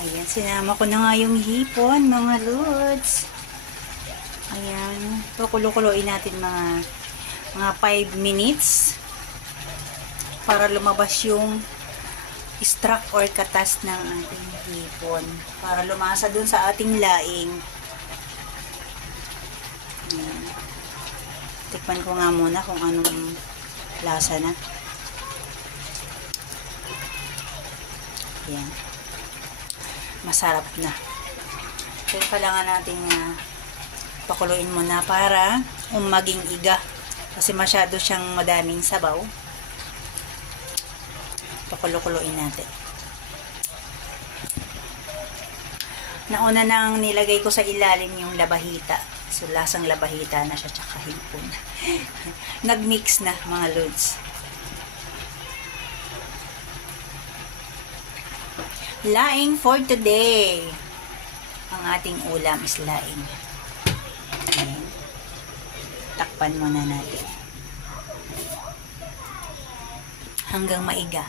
Ayan, sinama ko na nga yung hipon, mga lods. Ayan, kukulo-kuloin natin mga 5 minutes para lumabas yung struck or katas ng ating hipon. Para lumasa dun sa ating laing. Ayan. Tikman ko nga muna kung anong lasa na. Ayan. Masarap na. Kaya kailangan natin pakuluin muna para maging iga. Kasi masyado siyang madaming sabaw. Pakulo-kuloin natin. Nauna nang nilagay ko sa ilalim yung labahita. So, lasang labahita na siya tsaka hipon. Nag-mix na, mga lods. Laing for today. Ang ating ulam is laing. Ayan. Takpan muna natin. Hanggang maiga.